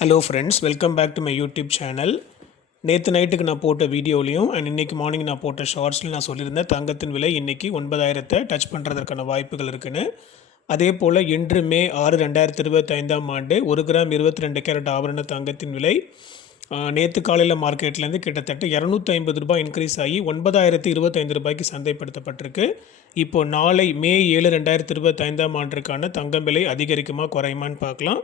Hello friends, welcome back to my YouTube channel. நேற்று நைட்டுக்கு நான் போட்ட வீடியோலையும் அண்ட் இன்றைக்கி மார்னிங் நான் போட்ட ஷார்ட்ஸில் நான் சொல்லியிருந்தேன் தங்கத்தின் விலை இன்றைக்கி 9,000 டச் பண்ணுறதுக்கான வாய்ப்புகள் இருக்குன்னு. அதே போல் இன்று மே 6, 2025ஆம் ஆண்டு 1 கிராம் 22 கேரட் ஆபரண தங்கத்தின் விலை நேற்று காலையில் மார்க்கெட்லேருந்து கிட்டத்தட்ட ₹250 இன்க்ரீஸ் ஆகி 9,025 சந்தைப்படுத்தப்பட்டிருக்கு. இப்போது நாளை மே 7, 2025ஆம் ஆண்டுக்கான தங்கம் விலை அதிகரிக்குமா குறையுமான்னு பார்க்கலாம்.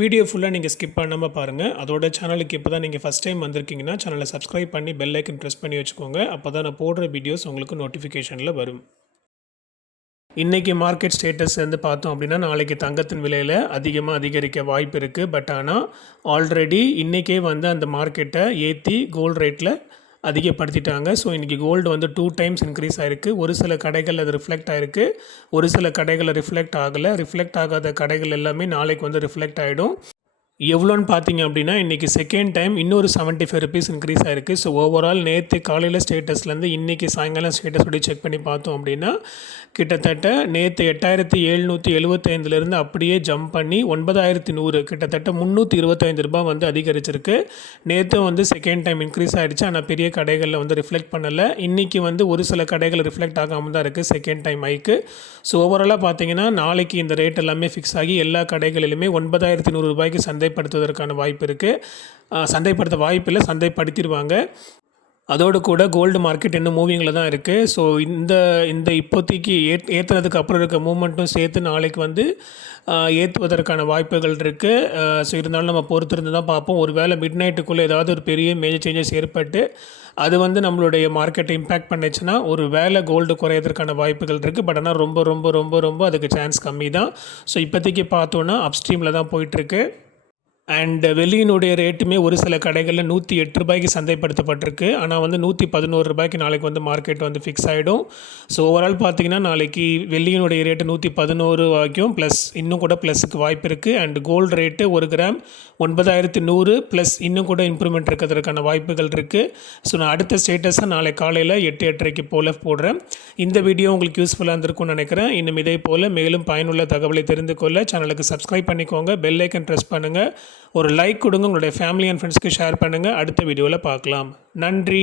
வீடியோ ஃபுல்லாக நீங்கள் ஸ்கிப் பண்ணாமல் பாருங்கள். அதோட சேனலுக்கு இப்போ தான் நீங்கள் ஃபஸ்ட் டைம் வந்திருக்கீங்கன்னா சேனலை சப்ஸ்கிரைப் பண்ணி பெல் ஐக்கன் ப்ரெஸ் பண்ணி வச்சுக்கோங்க. அப்போ தான் நான் போடுற வீடியோஸ் உங்களுக்கு நோட்டிஃபிகேஷனில் வரும். இன்றைக்கி மார்க்கெட் ஸ்டேட்டஸ் வந்து பார்த்தோம் அப்படின்னா நாளைக்கு தங்கத்தின் விலையில் அதிகமாக அதிகரிக்க வாய்ப்பு இருக்குது. பட் ஆனால் ஆல்ரெடி இன்றைக்கே வந்து அந்த மார்க்கெட்டை ஏற்றி கோல்டு ரேட்டில் அதிகப்படுத்திட்டாங்க. ஸோ இன்றைக்கி கோல்டு வந்து 2 டைம்ஸ் இன்க்ரீஸ் ஆகிருக்கு. ஒரு சில கடைகள் அது ரிஃப்ளெக்ட் ஆகிருக்கு, ஒரு சில கடைகளில் ரிஃப்ளெக்ட் ஆகலை. ரிஃப்ளெக்ட் ஆகாத கடைகள் எல்லாமே நாளைக்கு வந்து ரிஃப்ளெக்ட் ஆகிடும். எவ்வளோன்னு பார்த்தீங்க அப்படின்னா இன்றைக்கி செகண்ட் டைம் இன்னொரு ₹75 இன்க்ரீஸ் ஆகிருக்கு. ஸோ ஓவரால் நேற்று காலையில் ஸ்டேட்டஸ்லேருந்து இன்றைக்கி சாயங்காலம் ஸ்டேட்டஸோட செக் பண்ணி பார்த்தோம் அப்படின்னா கிட்டத்தட்ட நேற்று 8,775 அப்படியே ஜம்ப் பண்ணி 9,100 கிட்டத்தட்ட ₹325 வந்து அதிகரிச்சிருக்கு. நேற்று வந்து செகண்ட் டைம் இன்க்ரீஸ் ஆகிடுச்சு. ஆனால் பெரிய கடைகளில் வந்து ரிஃப்ளெக்ட் பண்ணலை. இன்றைக்கி வந்து ஒரு சில கடைகள் ரிஃப்ளெக்ட் ஆகாமல் தான் இருக்குது செகண்ட் டைம் ஹைக்கு. ஸோ ஓவராலாக பார்த்தீங்கன்னா நாளைக்கு இந்த ரேட் எல்லாமே ஃபிக்ஸ் ஆகி எல்லா கடைகளிலுமே ₹9,100 சந்தைப்படுத்துவதற்கான வாய்ப்பு இருக்குது. சந்தைப்படுத்த வாய்ப்பு இல்லை, சந்தைப்படுத்திடுவாங்க. அதோடு கூட கோல்டு மார்க்கெட் இன்னும் மூவிங்கில் தான் இருக்குது. ஸோ இந்த இப்போதைக்கு ஏற்றுனதுக்கு அப்புறம் இருக்க மூமெண்ட்டும் சேர்த்து நாளைக்கு வந்து ஏற்றுவதற்கான வாய்ப்புகள் இருக்குது. ஸோ இருந்தாலும் நம்ம பொறுத்திருந்து தான் பார்ப்போம். ஒரு வேளை மிட் நைட்டுக்குள்ளே ஏதாவது ஒரு பெரிய மேஜர் சேஞ்சஸ் ஏற்பட்டு அது வந்து நம்மளுடைய மார்க்கெட்டை இம்பேக்ட் பண்ணிச்சுன்னா ஒரு வேளை கோல்டு குறையிறதுக்கான வாய்ப்புகள் இருக்குது. பட் ஆனால் ரொம்ப ரொம்ப ரொம்ப ரொம்ப அதுக்கு சான்ஸ் கம்மி தான். ஸோ இப்போதைக்கு பார்த்தோன்னா அப்ஸ்ட்ரீமில் தான் போயிட்டுருக்கு. அண்ட் வெள்ளியினுடைய ரேட்டுமே ஒரு சில கடைகளில் ₹108 சந்தைப்படுத்தப்பட்டிருக்கு. ஆனால் வந்து ₹111 நாளைக்கு வந்து மார்க்கெட் வந்து ஃபிக்ஸ் ஆகிடும். ஸோ ஓவரால் பார்த்திங்கன்னா நாளைக்கு வெள்ளியினுடைய ரேட்டு 111 வரைக்கும் ப்ளஸ் இன்னும் கூட ப்ளஸுக்கு வாய்ப்பு இருக்குது. And gold rate 1 gram 9,100 plus இன்னும் கூட இம்ப்ரூவ்மெண்ட் இருக்கிறதுக்கான வாய்ப்புகள் இருக்குது. ஸோ நான் அடுத்த ஸ்டேட்டஸை நாளை காலையில் 8:30 போல் போடுறேன். இந்த வீடியோ உங்களுக்கு யூஸ்ஃபுல்லாக இருந்திருக்கும்னு நினைக்கிறேன். இன்னும் இதே போல் மேலும் பயனுள்ள தகவலை தெரிந்து கொள்ள சேனலுக்கு சப்ஸ்கிரைப் பண்ணிக்கோங்க, பெல் ஐக்கன் ப்ரெஸ் பண்ணுங்கள், ஒரு லைக் கொடுங்க, உங்களுடைய ஃபேமிலி அண்ட் ஃப்ரெண்ட்ஸ்க்கு ஷேர் பண்ணுங்கள். அடுத்த வீடியோவில் பார்க்கலாம். நன்றி.